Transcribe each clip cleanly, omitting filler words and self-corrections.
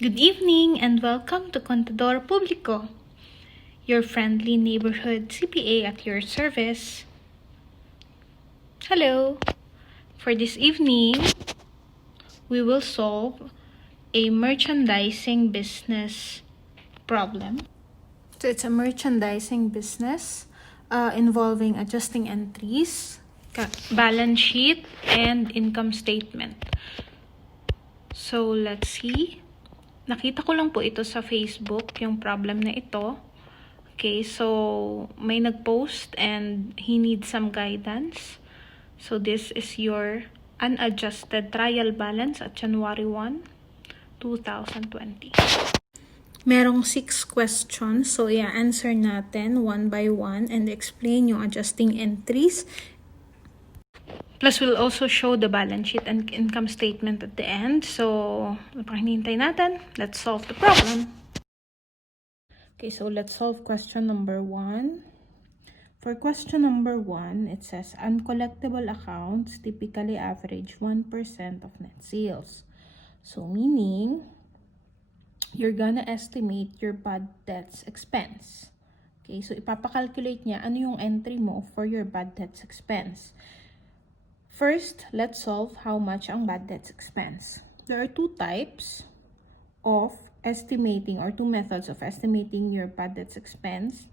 Good evening and welcome to Contador Publico, your friendly neighborhood CPA at your service. Hello! For this evening, we will solve a merchandising business problem. So it's a merchandising business involving adjusting entries, balance sheet, and income statement. So let's see. Nakita ko lang po ito sa Facebook, yung problem na ito. Okay, so may nag-post and he needs some guidance. So this is your unadjusted trial balance at January 1, 2020. Merong 6 questions. So i-answer natin one by one and explain yung adjusting entries. Plus, we'll also show the balance sheet and income statement at the end. So, hinihintay natin. Let's solve the problem. Okay, so let's solve question number 1. For question number 1, it says, uncollectible accounts typically average 1% of net sales. So, meaning, you're gonna estimate your bad debts expense. Okay, so ipapakalculate niya ano yung entry mo for your bad debts expense. First, let's solve how much ang bad debts expense. There are 2 types of estimating or 2 methods of estimating your bad debts expense.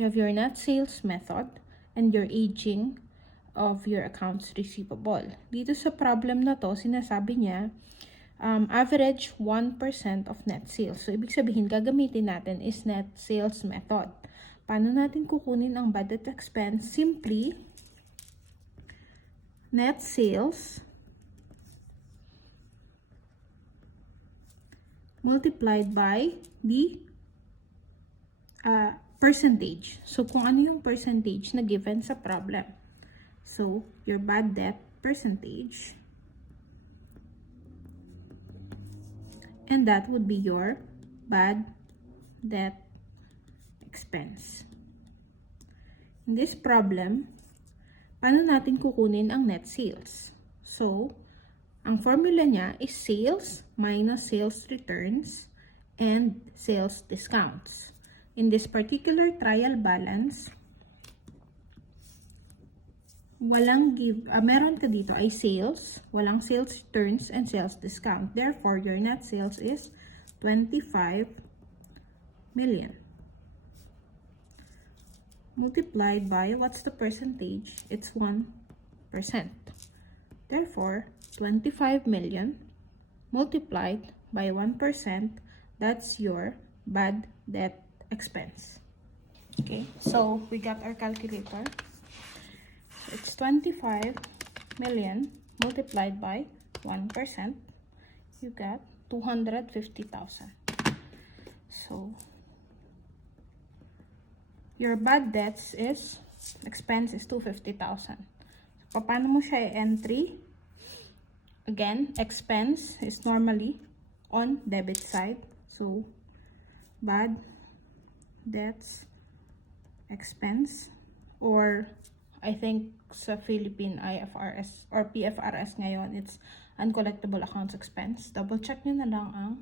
You have your net sales method and your aging of your accounts receivable. Dito sa problem na to, sinasabi niya, average 1% of net sales. So, ibig sabihin, gagamitin natin is net sales method. Paano natin kukunin ang bad debt expense? Simply, net sales multiplied by the percentage. So, kung ano yung percentage na given sa problem. So, your bad debt percentage. And that would be your bad debt expense. In this problem, paano natin kukunin ang net sales? So, ang formula niya is sales minus sales returns and sales discounts. In this particular trial balance, meron ka dito ay sales, walang sales returns and sales discount. Therefore, your net sales is 25 million. Multiplied by, what's the percentage? It's 1%. Therefore, 25 million multiplied by 1%, that's your bad debt expense. Okay, so we got our calculator. It's 25 million multiplied by 1%. You got 250,000. So, your bad debts expense is 250,000. So, paano mo siya i-entry? Again, expense is normally on debit side. So, bad debts expense, or I think sa Philippine IFRS or PFRS ngayon, it's uncollectible accounts expense. Double check nyo na lang ang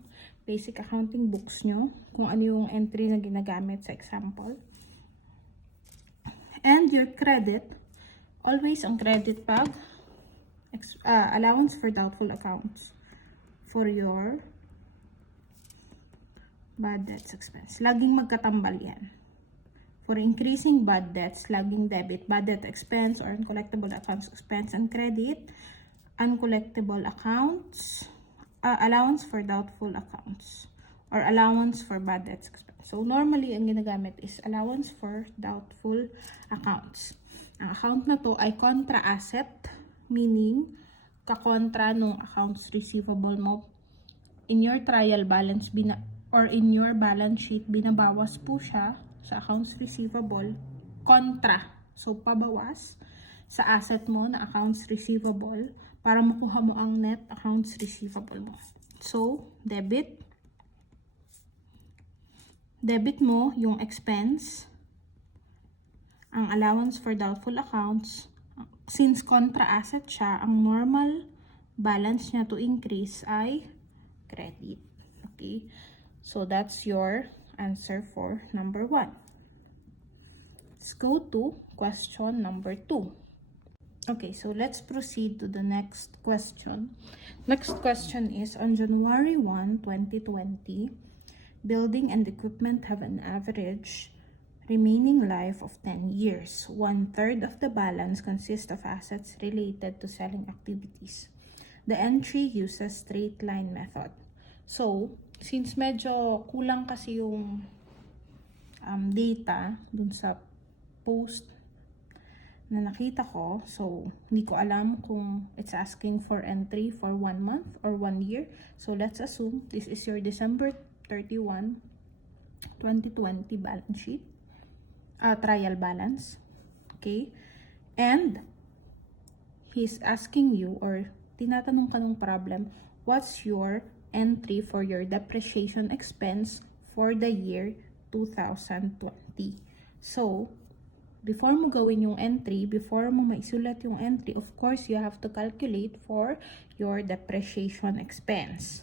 basic accounting books nyo kung ano yung entry na ginagamit sa example. And your credit, always ang credit pag allowance for doubtful accounts for your bad debts expense. Laging magkatambal yan. For increasing bad debts, laging debit, bad debt expense or uncollectible accounts expense, and credit, uncollectible accounts, allowance for doubtful accounts, or allowance for bad debts expense. So, normally, ang ginagamit is allowance for doubtful accounts. Ang account na to ay contra asset, meaning, kakontra nung accounts receivable mo. In your trial balance, or in your balance sheet, binabawas po siya sa accounts receivable, kontra. So, pabawas sa asset mo na accounts receivable para makuha mo ang net accounts receivable mo. So, debit mo yung expense, ang allowance for doubtful accounts. Since kontra asset siya, ang normal balance niya to increase ay credit. Okay? Okay, so that's your answer for number 1. Let's go to question number 2. Okay, so let's proceed to the next question. Next question is, on January 1, 2020, building and equipment have an average remaining life of 10 years. 1/3 of the balance consists of assets related to selling activities. The entry uses straight line method. So, since medyo kulang kasi yung data dun sa post na nakita ko, so hindi ko alam kung it's asking for entry for 1 month or 1 year. So let's assume this is your December 31, 2020 balance sheet, trial balance. Okay, and he's asking you, or tinatanong ka ng problem, what's your entry for your depreciation expense for the year 2020. So before mo gawin yung entry, before mo maisulat yung entry, of course, you have to calculate for your depreciation expense.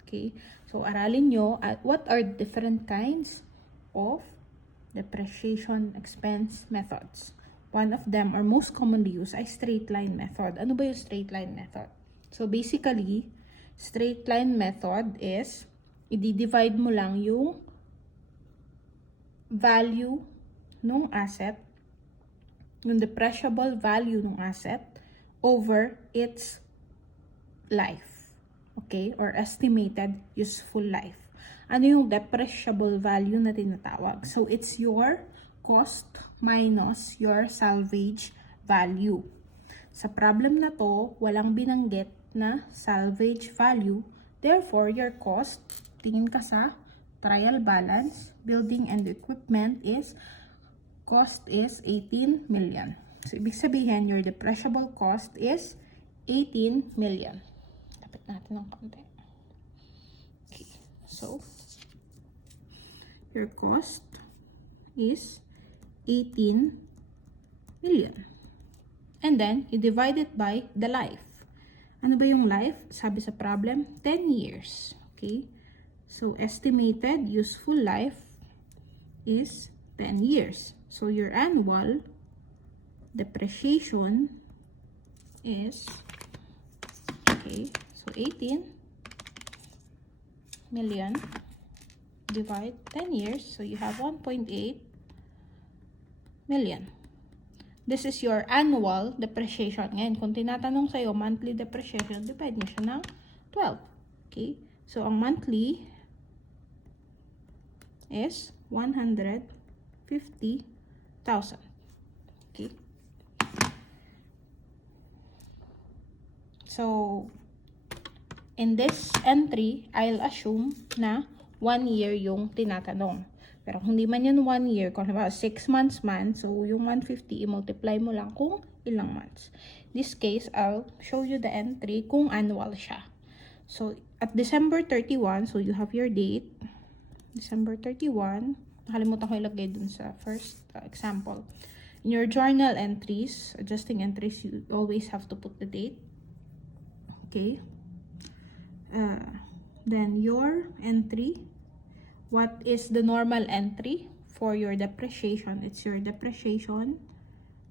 Okay? So, aralin nyo at what are different kinds of depreciation expense methods. One of them, or most commonly used, ay straight line method. Ano ba yung straight line method? So, basically, straight line method is, i-divide mo lang yung value nung asset, yung depreciable value ng asset over its life. Okay? Or estimated useful life. Ano yung depreciable value na tinatawag? So, it's your cost minus your salvage value. Sa problem na to, walang binanggit na salvage value. Therefore, your cost, tingin ka sa trial balance, building and equipment cost is 18 million. So, ibig sabihin, your depreciable cost is 18 million. Lapit natin ng konti. Okay. So, your cost is 18 million. And then, you divide it by the life. Ano ba yung life? Sabi sa problem, 10 years. Okay? So, estimated useful life is 10 years. So, your annual depreciation is, okay, so 18 million divide 10 years. So, you have 1.8 million. This is your annual depreciation. Ngayon, kung tinatanong sa'yo, monthly depreciation, divide mo siya ng 12. Okay? So, ang monthly is 150,000. Okay? So, in this entry, I'll assume na 1 year yung tinatanong. Pero kung hindi man yun 1 year, kung halimbawa 6 months man, so yung 150, i-multiply mo lang kung ilang months. In this case, I'll show you the entry kung annual siya. So, at December 31, so you have your date, December 31, nakalimutan ko ilagay dun sa first example. In your journal entries, adjusting entries, you always have to put the date. Okay. Then your entry, what is the normal entry for your depreciation? It's your depreciation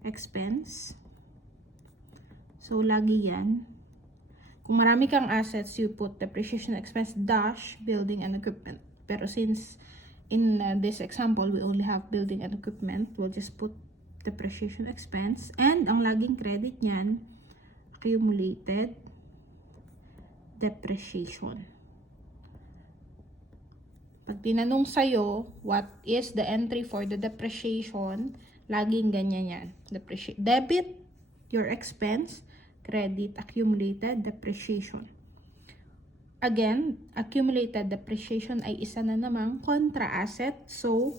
expense. So, lagi yan. Kung marami kang assets, you put depreciation expense dash building and equipment. Pero since in this example, we only have building and equipment, we'll just put depreciation expense. And ang laging credit niyan, accumulated depreciation. Pag tinanong sa'yo, what is the entry for the depreciation, laging ganyan yan. Debit, your expense, credit, accumulated depreciation. Again, accumulated depreciation ay isa na namang contra asset. So,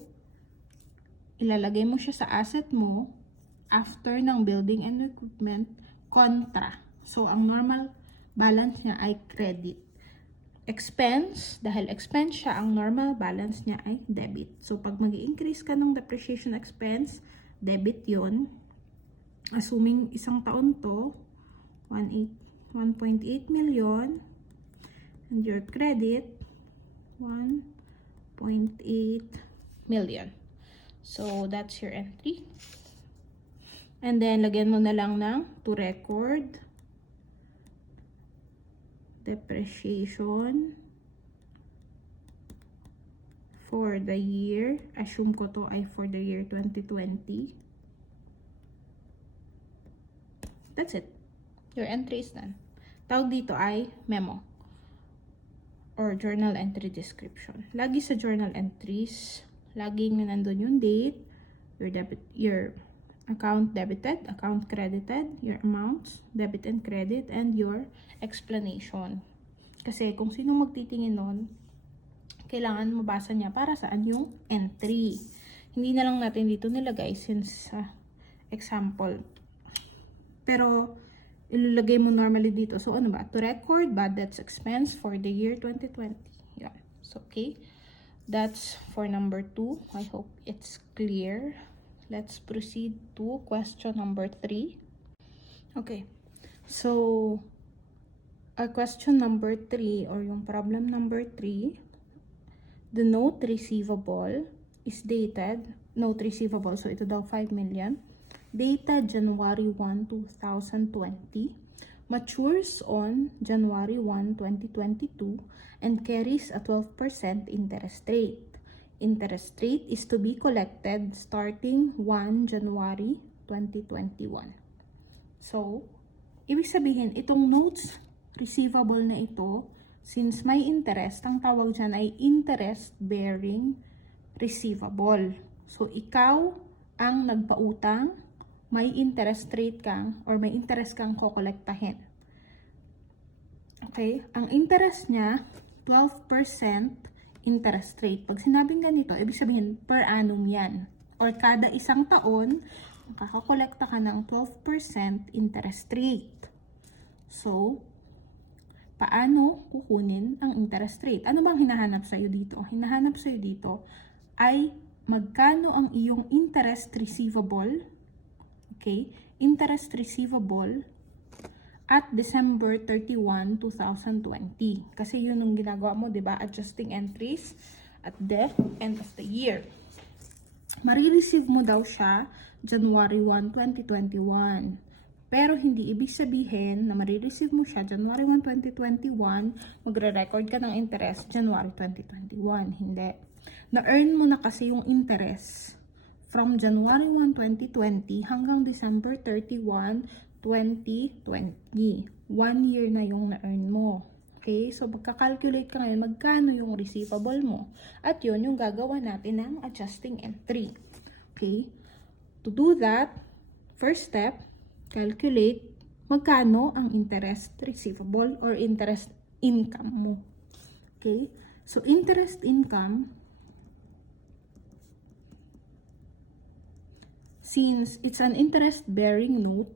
ilalagay mo siya sa asset mo after ng building and equipment contra. So, ang normal balance niya ay credit. Expense, dahil expense siya, ang normal balance niya ay debit. So, pag mag-i-increase ka ng depreciation expense, debit yon. Assuming isang taon to, 1.8 million. And your credit 1.8 million. So, that's your entry. And then, lagyan mo na lang ng to record depreciation for the year. Assume ko to ay for the year 2020. That's it. Your entry is done. Tawag dito ay memo or journal entry description. Lagi sa journal entries, laging nandun yung date, your account debited, account credited, your amounts, debit and credit, and your explanation. Kasi kung sino magtitingin nun, kailangan mabasa niya para saan yung entry. Hindi na lang natin dito nilagay since example. Pero, ilagay mo normally dito. So, ano ba? To record bad debts expense for the year 2020. Yeah. So, okay. That's for number 2. I hope it's clear. Let's proceed to question number 3. Okay. So, our question number 3 or yung problem number 3, the note receivable is dated, note receivable, so ito daw 5 million, dated January 1, 2020, matures on January 1, 2022, and carries a 12% interest rate. Interest rate is to be collected starting 1 January 2021. So, ibig sabihin, itong notes receivable na ito, since may interest, ang tawag dyan ay interest-bearing receivable. So, ikaw ang nagpautang, may interest rate kang, or may interest kang kokolektahin. Okay? Ang interest niya, 12% interest rate. Pag sinabing ganito, ibig sabihin per annum yan. Or kada isang taon, makakakolekta ka ng 12% interest rate. So, paano kukunin ang interest rate? Ano bang hinahanap sa'yo dito? Hinahanap sa'yo dito ay magkano ang iyong interest receivable, okay? Interest receivable at December 31, 2020. Kasi yun ang ginagawa mo, di ba? Adjusting entries at the end of the year. Marireceive mo daw siya January 1, 2021. Pero hindi ibig sabihin na marireceive mo siya January 1, 2021, magre-record ka ng interest January 2021. Hindi. Na-earn mo na kasi yung interest from January 1, 2020 hanggang December 31, 2020. 1 year na yung na-earn mo. Okay? So, magka-calculate ka ngayon magkano yung receivable mo. At yun yung gagawa natin ng adjusting entry. Okay? To do that, first step, calculate magkano ang interest receivable or interest income mo. Okay? So, interest income, since it's an interest-bearing note,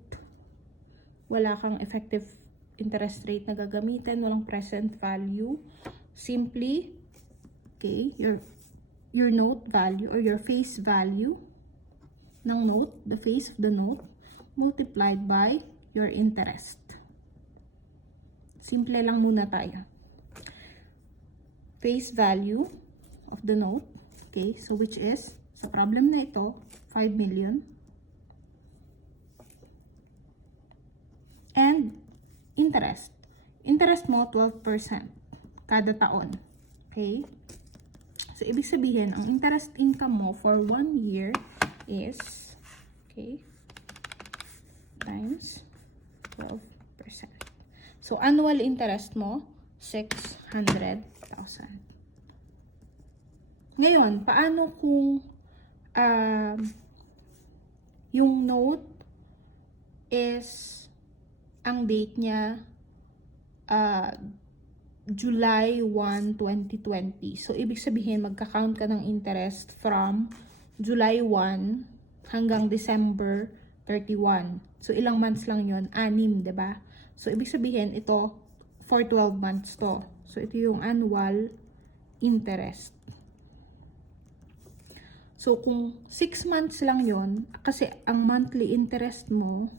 wala kang effective interest rate na gagamitin, walang present value. Simply, okay, your note value or your face value ng note, the face of the note, multiplied by your interest. Simple lang muna tayo. Face value of the note, okay, so which is, sa problem na ito, 5 million. And interest. Interest mo, 12% kada taon. Okay? So, ibig sabihin, ang interest income mo for 1 year is, okay, times 12%. So, annual interest mo, 600,000. Ngayon, paano kung yung note is ang date niya July 1, 2020. So, ibig sabihin, magka-count ka ng interest from July 1 hanggang December 31. So, ilang months lang yun? 6, diba? So, ibig sabihin, ito, for 12 months to. So, ito yung annual interest. So, kung 6 months lang yon, kasi ang monthly interest mo,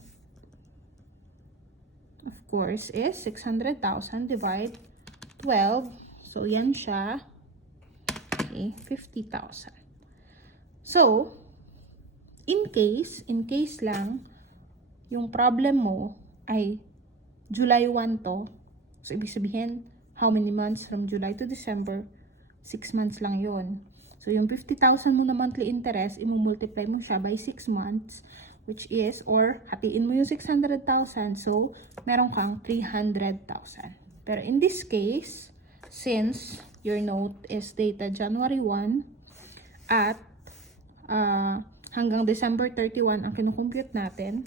of course, is 600,000 divide 12. So, yan siya. Okay, 50,000. So, in case lang, yung problem mo ay July 1 to, so ibig sabihin, how many months from July to December? 6 months lang yon. So, yung 50,000 mo na monthly interest, imumultiply mo siya by 6 months, which is, or hatiin mo yung 600,000, so, meron kang 300,000. Pero in this case, since your note is dated January 1 at hanggang December 31 ang kinukompute natin,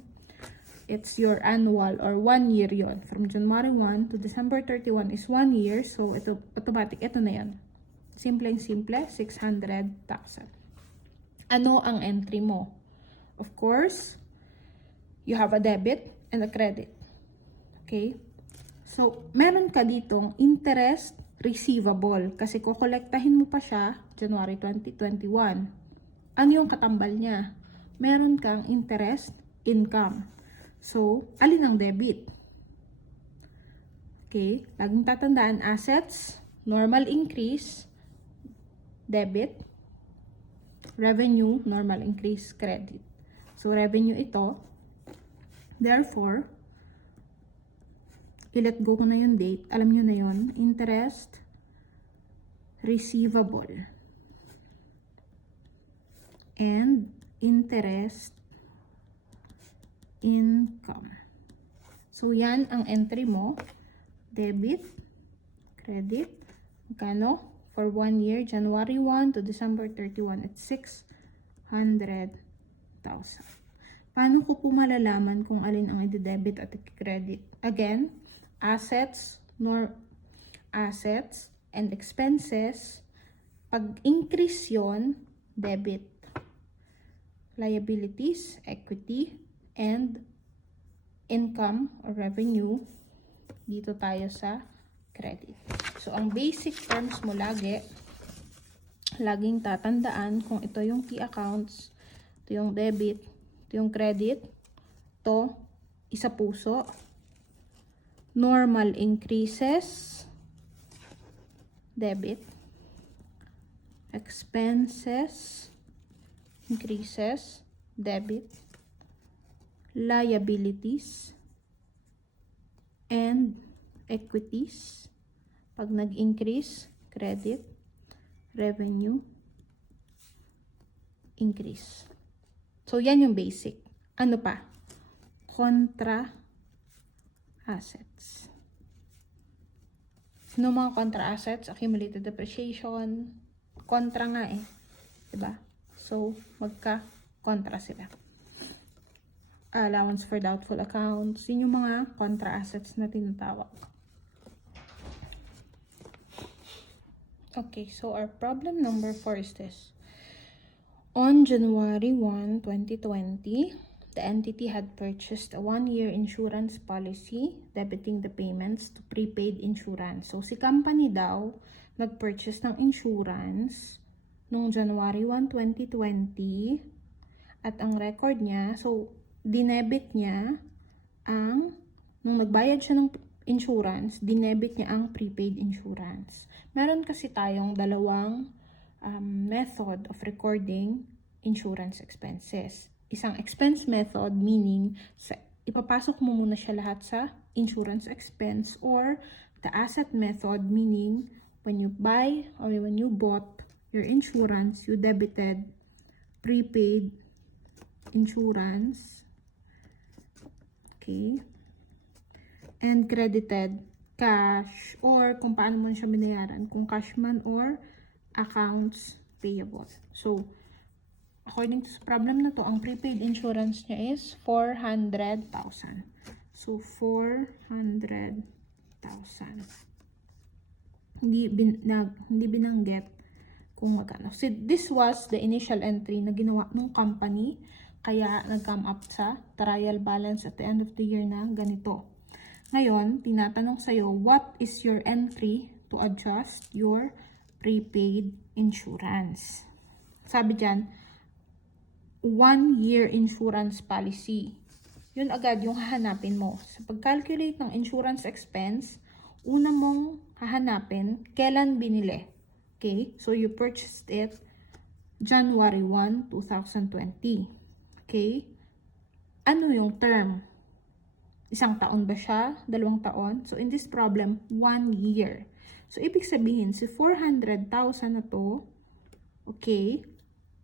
it's your annual or 1 year yon. From January 1 to December 31 is 1 year. So, ito, automatic, ito na yan. Simple, 600,000. Ano ang entry mo? Of course, you have a debit and a credit. Okay? So, meron ka ditong interest receivable kasi kukolektahin mo pa siya January 2021. Ano yung katambal niya? Meron kang interest income. So, alin ang debit? Okay, laging tatandaan, assets, normal increase, debit, revenue, normal increase, credit. So, revenue ito. Therefore, i-let go ko na yung date. Alam nyo na yun. Interest receivable. And interest income. So, yan ang entry mo. Debit, credit. Magkano? For 1 year, January 1 to December 31, it's 600,000. Paano ko po malalaman kung alin ang i-debit at i-credit? Again, assets and expenses. Pag increase yon, debit. Liabilities, equity, and income or revenue, dito tayo sa credit. So, ang basic terms mo laging tatandaan kung ito yung key accounts, ito yung debit, ito yung credit, ito, isa puso, normal increases, debit, expenses, increases, debit, liabilities, and equities. Pag nag-increase, credit, revenue, increase. So, yan yung basic. Ano pa? Contra assets. No mga contra assets, accumulated depreciation, contra nga eh. Diba? So, magka-contra sila. Allowance for doubtful accounts. Yun yung mga contra assets na tinatawag. Okay, so our problem number 4 is this. On January 1, 2020, the entity had purchased a 1-year insurance policy debiting the payments to prepaid insurance. So, si company daw nag-purchase ng insurance noong January 1, 2020 at ang record niya, so, dinebit niya nung nagbayad siya ng insurance, dinebit niya ang prepaid insurance. Meron kasi tayong dalawang method of recording insurance expenses. Isang expense method, meaning ipapasok mo muna siya lahat sa insurance expense, or the asset method, meaning when you buy or when you bought your insurance, you debited prepaid insurance, okay, and credited cash, or kung paano mo siya binayaran, kung cash man or accounts payable. So, according to sa problem na to, ang prepaid insurance niya is 400,000. So, 400,000. Hindi binanggit kung magkano. So, this was the initial entry na ginawa ng company, kaya nag-come up sa trial balance at the end of the year na ganito. Ngayon, tinatanong sa'yo, what is your entry to adjust your prepaid insurance? Sabi dyan, 1-year insurance policy. Yun agad yung hahanapin mo. Sa pag-calculate ng insurance expense, una mong hahanapin, kailan binili? Okay? So, you purchased it January 1, 2020. Okay? Ano yung term? Isang taon ba siya? 2 taon? So, in this problem, 1 year. So, ibig sabihin, si 400,000 na to, okay,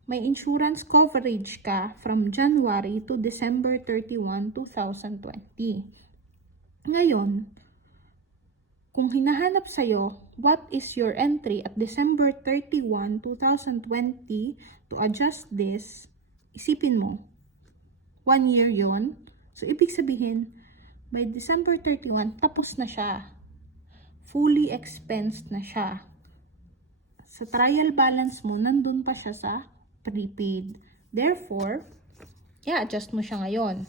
may insurance coverage ka from January to December 31, 2020. Ngayon, kung hinahanap sa'yo, what is your entry at December 31, 2020 to adjust this, isipin mo, 1 year yon. So, ibig sabihin, by December 31, tapos na siya. Fully expensed na siya. Sa trial balance mo, nandun pa siya sa prepaid. Therefore, i-adjust mo siya ngayon.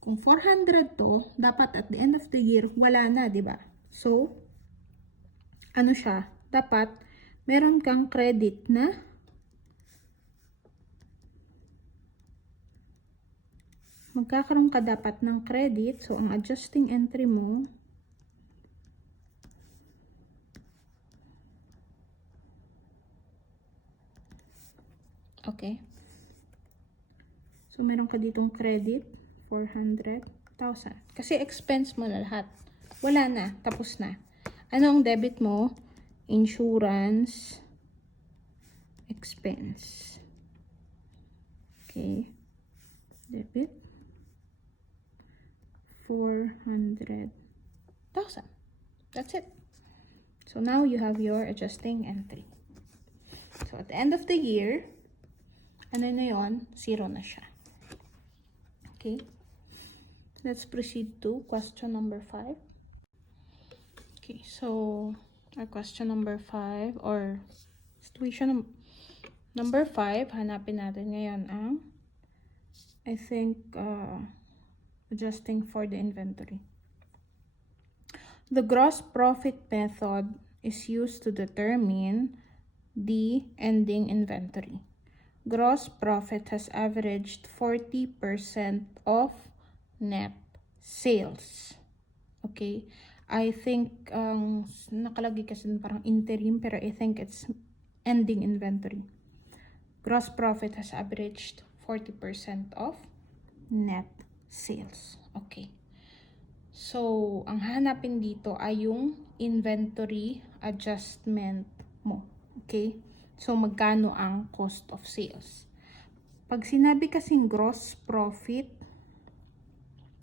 Kung 400 to, dapat at the end of the year, wala na, di ba? So, ano siya? Dapat, meron kang credit na magkakaroon ka dapat ng credit. So, ang adjusting entry mo, okay. So, meron ka ditong credit, 400,000. Kasi expense mo na lahat. Wala na, tapos na. Ano ang debit mo? Insurance, expense. Okay. Debit, 400,000. That's it. So, now you have your adjusting entry. So, at the end of the year, ano na yun? 0 na siya. Okay. Let's proceed to question number 5. Okay, so our question number 5 or situation number 5, hanapin natin ngayon ang I think adjusting for the inventory. The gross profit method is used to determine the ending inventory. Gross profit has averaged 40% of net sales. Okay? I think, nakalagay kasi parang interim, pero I think it's ending inventory. Gross profit has averaged 40% of net sales. Okay. So, ang hanapin dito ay yung inventory adjustment mo. Okay? So, magkano ang cost of sales? Pag sinabi kasing gross profit,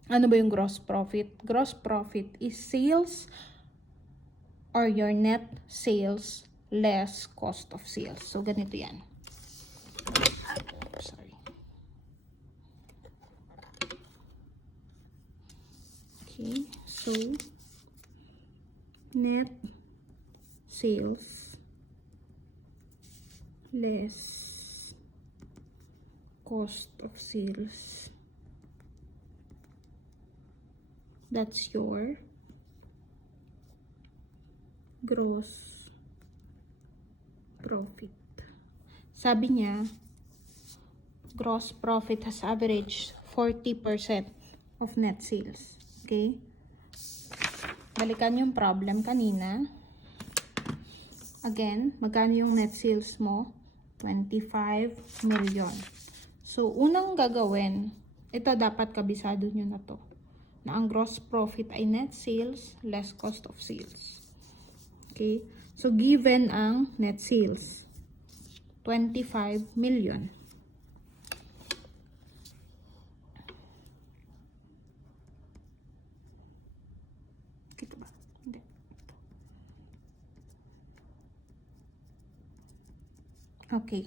ano ba yung gross profit? Gross profit is sales or your net sales less cost of sales. So, ganito yan. Sorry. Okay. So, net sales less cost of sales. That's your gross profit. Sabi niya, gross profit has averaged 40% of net sales. Okay? Balikan yung problem kanina. Again, magkano yung net sales mo? 25 million. So, unang gagawin, ito dapat kabisado nyo na to, na ang gross profit ay net sales less cost of sales. Okay? So, given ang net sales, 25 million. Kita ba? Hindi. Okay.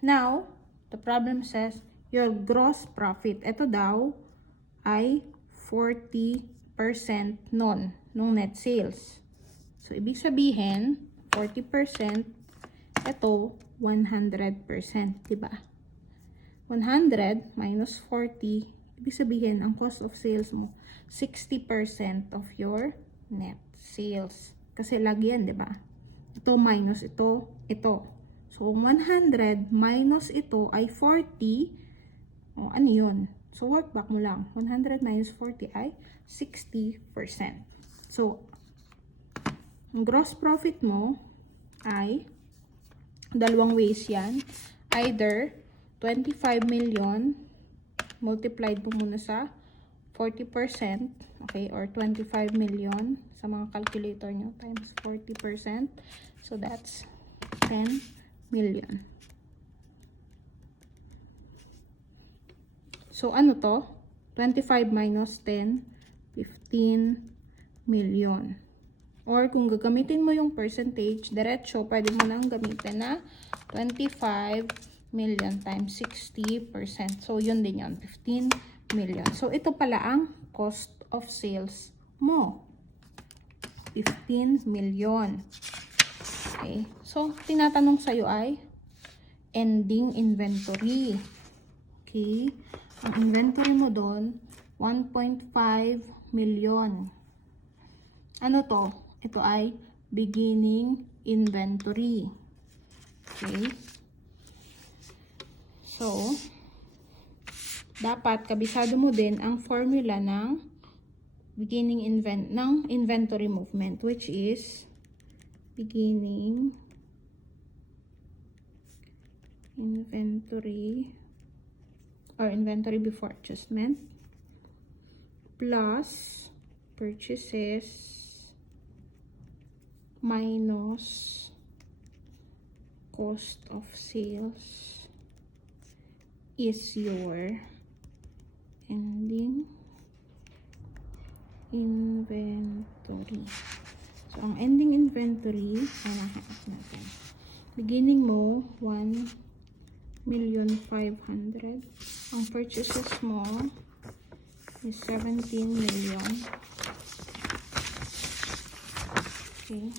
Now, the problem says, your gross profit, ito daw, ay 40% nung net sales. So, ibig sabihin, 40%, ito, 100%, diba? 100 minus 40, ibig sabihin, ang cost of sales mo, 60% of your net sales. Kasi lagi yan, diba? Ito minus ito, ito. So, 100 minus ito ay 40. O, ano yun? So, work back mo lang. 100 minus 40 ay 60%. So, ang gross profit mo ay Dalawang ways yan. Either 25 million multiplied mo muna sa 40%, okay, or 25 million sa mga calculator nyo times 40%. So that's 10 million. So ano to? 25 minus 10, 15 million. Or kung gagamitin mo yung percentage, diretso, pwede mo nang gamitin na 25 million times 60%. So, yun din yun, 15 million. So, ito pala ang cost of sales mo. 15 million. Okay. So, tinatanong sa'yo ay ending inventory. Okay. Ang inventory mo doon, 1.5 million. Ano to? Ito ay beginning inventory. Okay? So, dapat kabisado mo din ang formula ng beginning inventory movement, which is beginning inventory or inventory before adjustment plus purchases minus cost of sales is your ending inventory. So, ang ending inventory, hanap natin. Beginning mo, 1,500,000. Ang purchases mo is 17 million. Okay.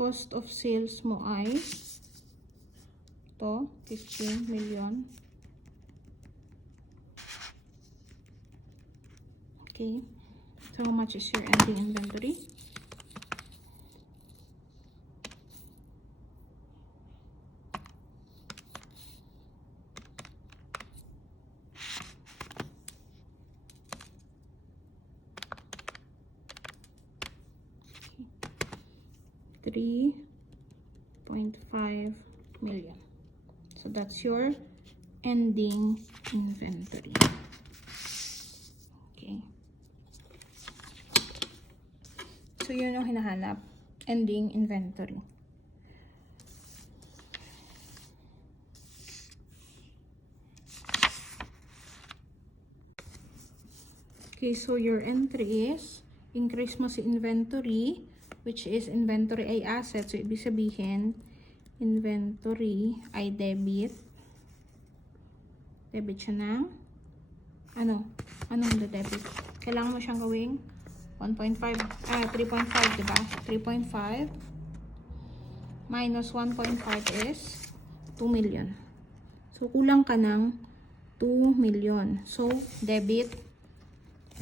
Cost of sales mo ay to 15 million. Okay. So how much is your ending inventory? Okay. 3.5 million. So that's your ending inventory. Okay. So yun yung hinahanap, ending inventory. Okay, so your entry is increase mo si inventory, which is inventory ay asset. So ibig sabihin, inventory ay debit. Debit siya ng anong debit? Kailangan mo siyang gawing 3.5, diba? 3.5 minus 1.5 is 2 million. So, kulang ka ng 2 million. So, debit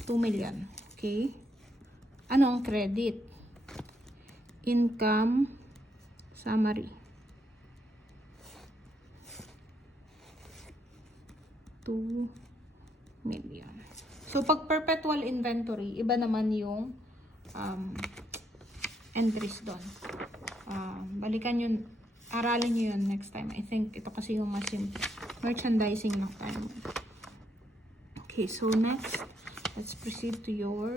2 million. Okay? Ano ang credit? Income summary. 2 million. So, pag perpetual inventory, iba naman yung entries doon. Balikan yun, aralin nyo yun next time. I think ito kasi yung mas simple. Merchandising na tayo. Okay, so next, let's proceed to your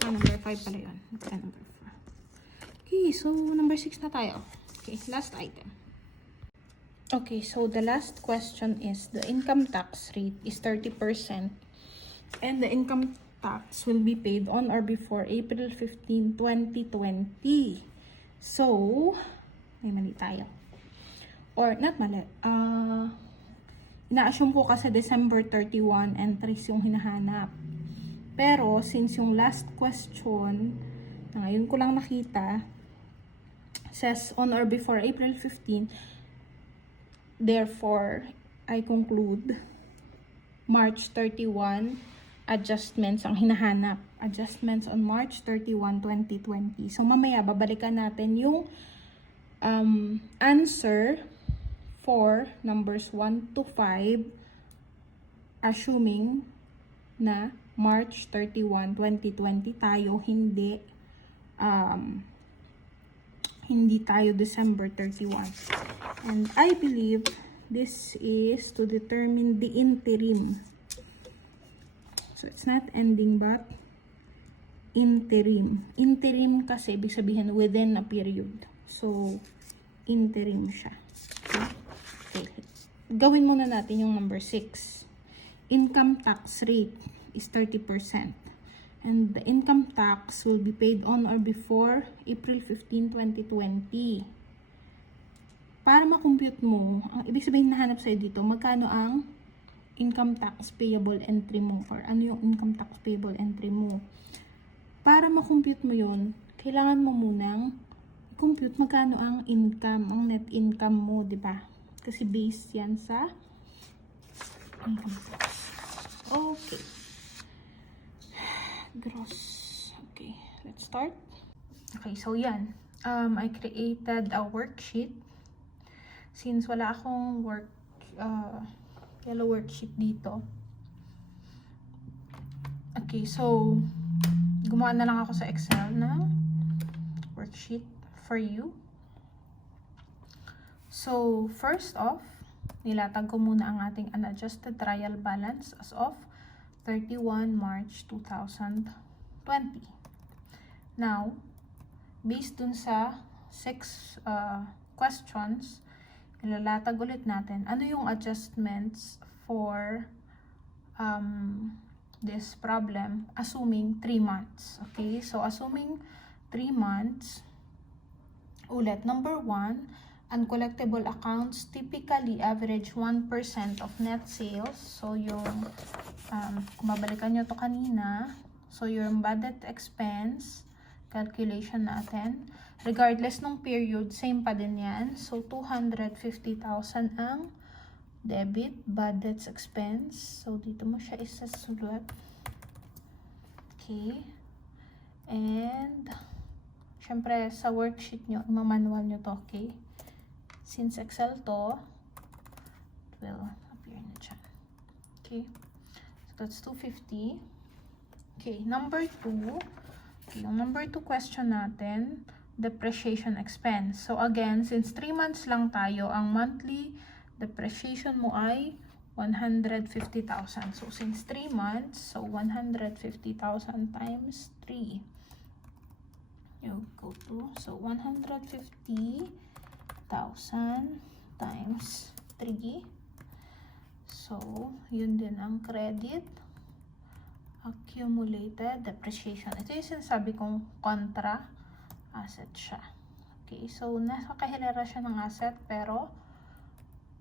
number 5 pala yun. Number 4. Okay, so number 6 na tayo. Okay, last item. Okay, so the last question is the income tax rate is 30% and the income tax will be paid on or before April 15, 2020. So, may mali tayo. Or, not mali. Ina-assume ko kasi December 31 entries yung hinahanap. Pero, since yung last question, na ngayon ko lang nakita, says on or before April 15, therefore, I conclude March 31 adjustments ang hinahanap. Adjustments on March 31, 2020. So, mamaya, babalikan natin yung answer for numbers 1 to 5 assuming na March 31, 2020 tayo, hindi tayo December 31. And I believe this is to determine the interim. So it's not ending but interim. Interim kasi ibig sabihin within a period. So interim siya. Okay. Gawin muna natin yung number 6. Income tax rate is 30%. And the income tax will be paid on or before April 15, 2020. Para ma-compute mo, ang ibig sabihin nahanap sa'yo dito, magkano ang income tax payable entry mo or ano yung income tax payable entry mo. Para ma-compute mo yun, kailangan mo munang compute magkano ang income, ang net income mo, di ba? Kasi based yan sa income tax. Okay. Gross. Okay, let's start. Okay, so yan. I created a worksheet. Since wala akong yellow worksheet dito. Okay, so gumawa na lang ako sa Excel na worksheet for you. So, first off, nilatag ko muna ang ating unadjusted trial balance as of 31 March 2020. Now, based dun sa 6 questions, ilalatag ulit natin ano yung adjustments for this problem assuming 3 months. Okay, so assuming 3 months, ulit, number 1, uncollectible accounts typically average 1% of net sales. So, yung, kung mabalikan nyo to kanina, so yung budget expense, calculation natin, regardless ng period, same pa din yan. So, 250,000 ang debit, budget expense. So, dito mo siya isasulat. Okay. And, syempre, sa worksheet nyo, manual nyo to, okay? Since Excel to, it will appear na dyan. Okay. So, that's 250. Okay, number 2. Okay, yung number 2 question natin, depreciation expense. So, again, since 3 months lang tayo, ang monthly depreciation mo ay 150,000. So, since 3 months, so 150,000 times 3. You go to, so 150,000 times 3. So, yun din ang credit accumulated depreciation. Ito yung sinasabi kong contra asset siya. Okay, so nasa kahilera siya ng asset pero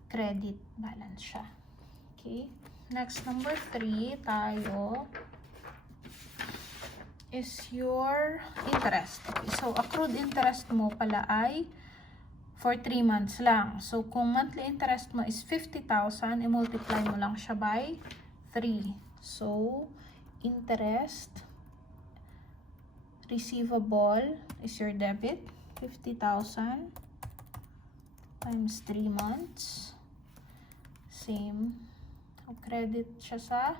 credit balance siya. Okay, next number 3 tayo is your interest. Okay, so accrued interest mo pala ay for 3 months lang. So, kung monthly interest mo is 50,000, i-multiply mo lang siya by 3. So, interest receivable is your debit. 50,000 times 3 months. Same. So, credit siya sa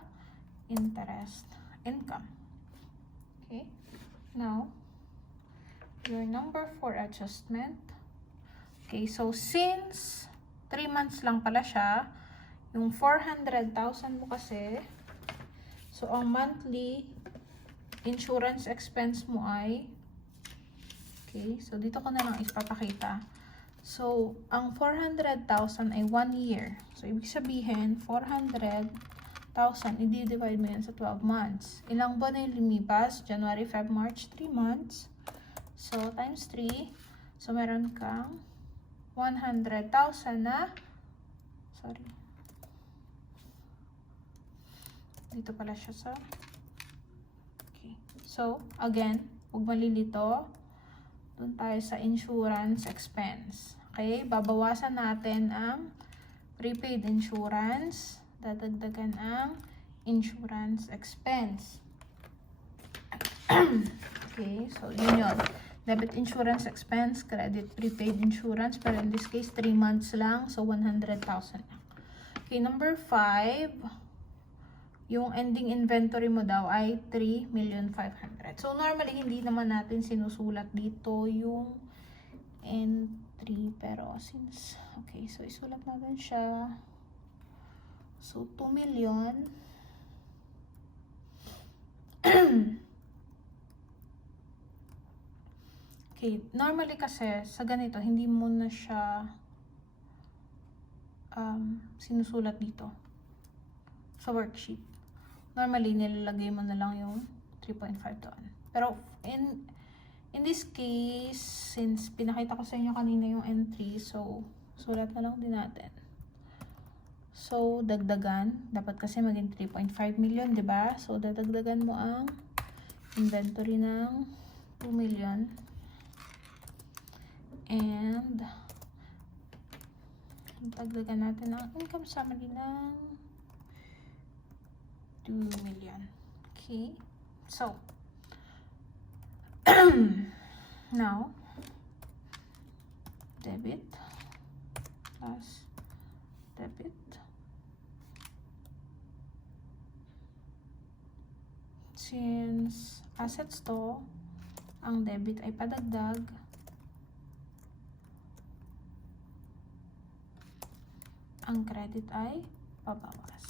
interest income. Okay. Now, your number 4 adjustment. Okay, so since 3 months lang pala siya, yung 400,000 mo kasi, so ang monthly insurance expense mo ay, okay, so dito ko na lang ipapakita. So, ang 400,000 ay 1 year. So, ibig sabihin, 400,000, i-divide mo yan sa 12 months. Ilang buwan na yung lumipas? January, Feb, March, 3 months. So, times 3. So, meron kang 100,000 na, sorry, dito pala siya sa, okay. So, again, huwag malilito, dun tayo sa insurance expense. Okay, babawasan natin ang prepaid insurance, dadagdagan ang insurance expense. Okay, so yun yun. Debit insurance expense, credit prepaid insurance, pero in this case, 3 months lang, so 100,000 lang. Okay, number 5, yung ending inventory mo daw ay 3,500,000. So, normally, hindi naman natin sinusulat dito yung entry. Pero, since, okay, so isulat natin siya. So, 2 million. Okay, normally kasi, sa ganito, hindi mo na siya sinusulat dito sa worksheet. Normally, nilalagay mo na lang yung 3.5 doon. Pero, in this case, since pinakita ko sa inyo kanina yung entry, so, sulat na lang din natin. So, dagdagan. Dapat kasi maging 3.5 million, di ba? So, dadagdagan mo ang inventory ng 2 million. And, dagdagan natin ang income summary ng 2 million. Okay. So, now, debit plus debit. Since assets to, ang debit ay padagdag, ang credit ay pabawas.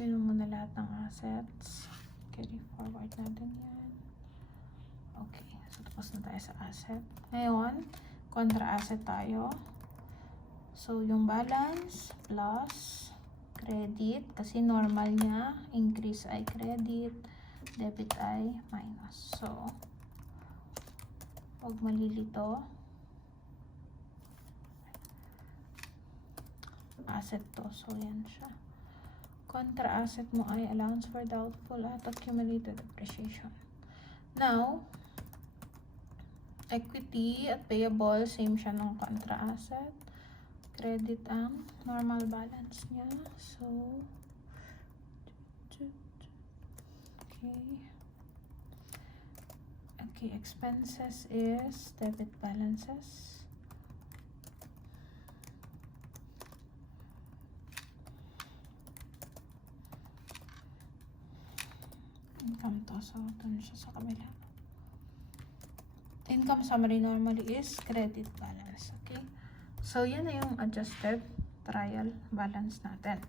Gawin mo na lahat ng assets. Carry forward natin yan. Okay. So, tapos na tayo sa asset. Ngayon, contra asset tayo. So, yung balance plus credit. Kasi normal niya. Increase ay credit. Debit ay minus. So, huwag malilito. Asset to. So, yan siya. Contra asset mo ay allowance for doubtful at accumulated depreciation. Now, equity at payable, same siya ng contra asset. Credit ang normal balance niya. So, okay. Okay, expenses is debit balances. Income to. So, dun siya sa kabila. Income summary normally is credit balance. Okay? So, yan na yung adjusted trial balance natin.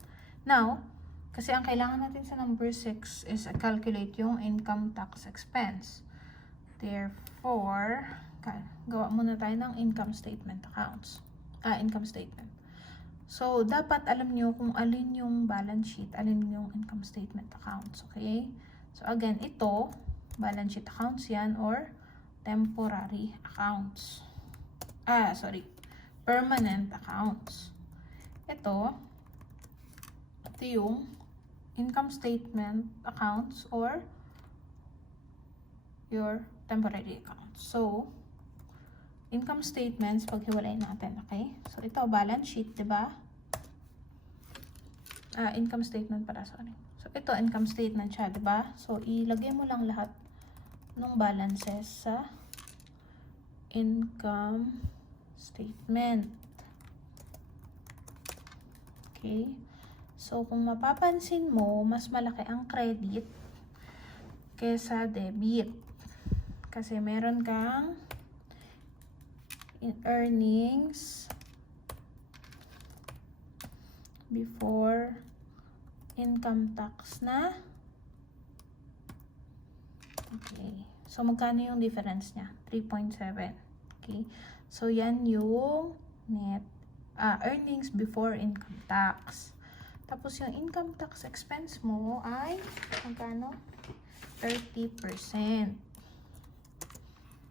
Now, kasi ang kailangan natin sa number 6 is calculate yung income tax expense. Therefore, gawa muna tayo ng income statement accounts. Income statement. So, dapat alam nyo kung alin yung balance sheet, alin yung income statement accounts. Okay? So, again, ito, balance sheet accounts yan or temporary accounts. Permanent accounts. Ito yung income statement accounts or your temporary accounts. So, income statements, paghiwalay natin, okay? So, ito, balance sheet, diba? Income statement pala, sorry. So, ito, income statement siya, diba? So, ilagay mo lang lahat ng balances sa income statement. Okay? So, kung mapapansin mo, mas malaki ang credit kesa debit. Kasi meron kang earnings before income tax na. Okay. So, magkano yung difference niya? 3.7. Okay. So, yan yung net earnings before income tax. Tapos, yung income tax expense mo ay magkano? 30%.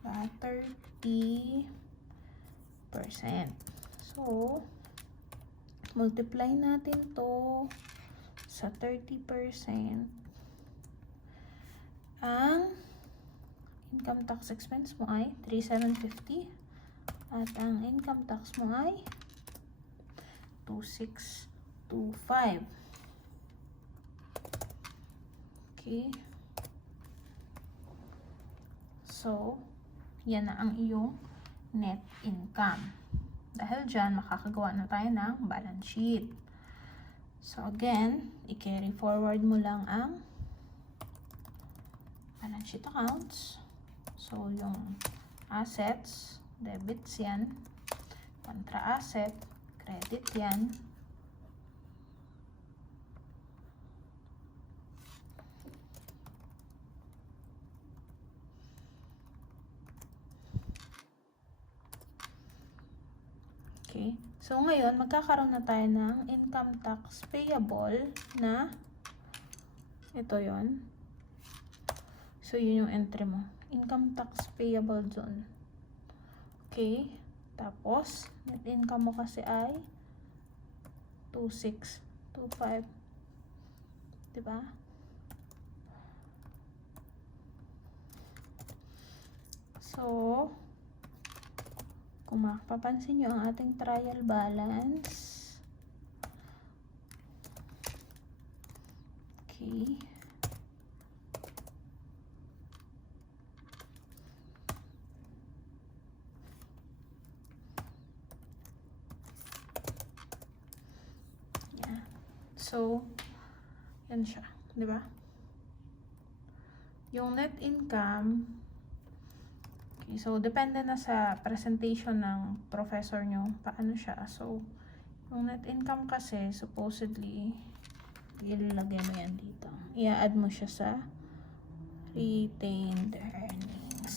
30%. So, multiply natin to sa 30%. Ang income tax expense mo ay 3,750 at ang income tax mo ay 2,625. Okay. So, yan na ang iyong net income. Dahil dyan, makakagawa na tayo ng balance sheet. So again, i-carry forward mo lang ang balance sheet accounts. So yung assets, debits yan. Contra asset, credit yan. Okay. So ngayon, magkakaroon na tayo ng income tax payable na ito yon. So yun yung entry mo. Income tax payable dun. Okay. Tapos, net income mo kasi ay 2625. Diba? So, kung mapapansin nyo ang ating trial balance. Okay. So, yan siya. Diba? Yung net income, okay, so, depende na sa presentation ng professor nyo, paano siya. So, yung net income kasi, supposedly, ilagay mo yan dito. I-add mo siya sa retained earnings.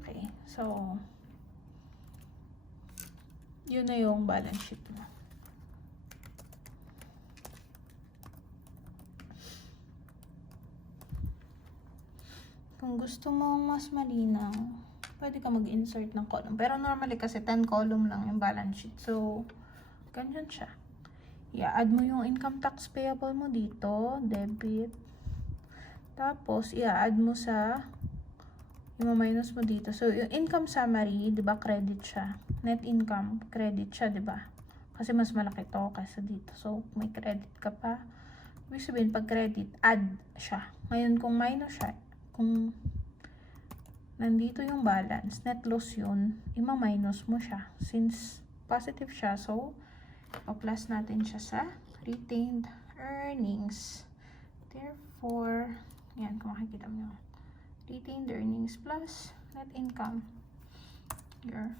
Okay, so, yun na yung balance sheet mo. Kung gusto mong mas malinaw, pwede ka mag-insert ng column. Pero normally kasi 10 column lang yung balance sheet. So, ganyan siya. I-add mo yung income tax payable mo dito, debit. Tapos, i-add mo sa, i-minus mo dito. So, yung income summary, di ba, credit siya. Net income, credit siya, di ba? Kasi mas malaki to kaysa dito. So, may credit ka pa. Ibig sabihin, pag credit, add siya. Ngayon, kung minus siya, kung nandito yung balance, net loss yun, ima-minus mo siya. Since positive siya, so, pa-plus natin siya sa retained earnings. Therefore, yan, kung makikita mo, retained earnings plus net income. Your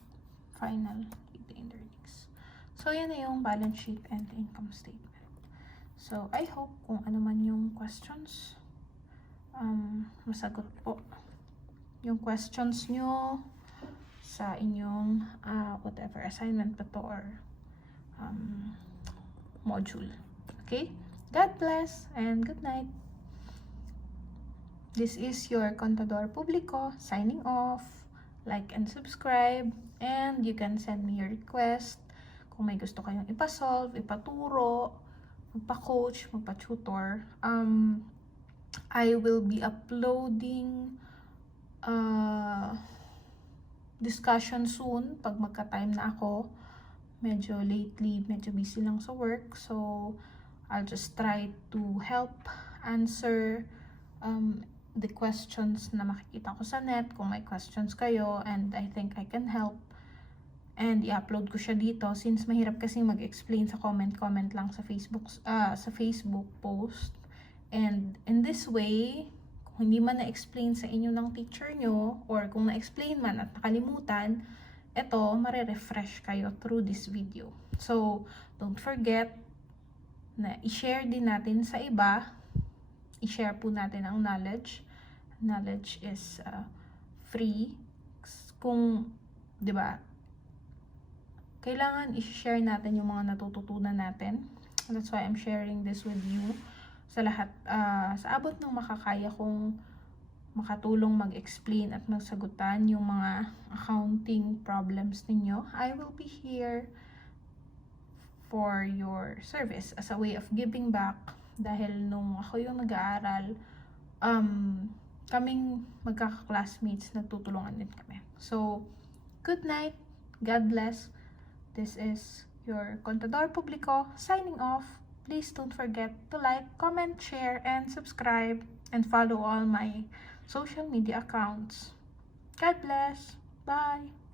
final retained earnings. So, yan na yung balance sheet and income statement. So, I hope kung ano man yung questions, masagot po yung questions nyo sa inyong whatever assignment pa to or module. Okay? God bless and good night. This is your Contador Publico signing off. Like and subscribe, and you can send me your request kung may gusto kayong ipasolve, ipaturo, magpa-coach, magpa-tutor. I will be uploading discussion soon pag magka-time na ako. Medyo lately, medyo busy lang sa work. So, I'll just try to help answer the questions na makikita ko sa net. Kung may questions kayo and I think I can help. And i-upload ko siya dito since mahirap kasi mag-explain sa comment lang sa Facebook post. And in this way, kung hindi man na-explain sa inyo ng teacher nyo, or kung na-explain man at nakalimutan, ito, mare-refresh kayo through this video. So, don't forget na i-share din natin sa iba. I-share po natin ang knowledge. Knowledge is free. Kung, di ba, kailangan i-share natin yung mga natututunan natin. That's why I'm sharing this with you. Sa lahat, sa abot ng makakaya kong makatulong mag-explain at magsagutan yung mga accounting problems ninyo, I will be here for your service as a way of giving back. Dahil nung ako yung nag-aaral, kaming magkaka-classmates, nagtutulungan din kami. So, good night. God bless. This is your Contador Publico signing off. Please don't forget to like, comment, share, and subscribe, and follow all my social media accounts. God bless. Bye.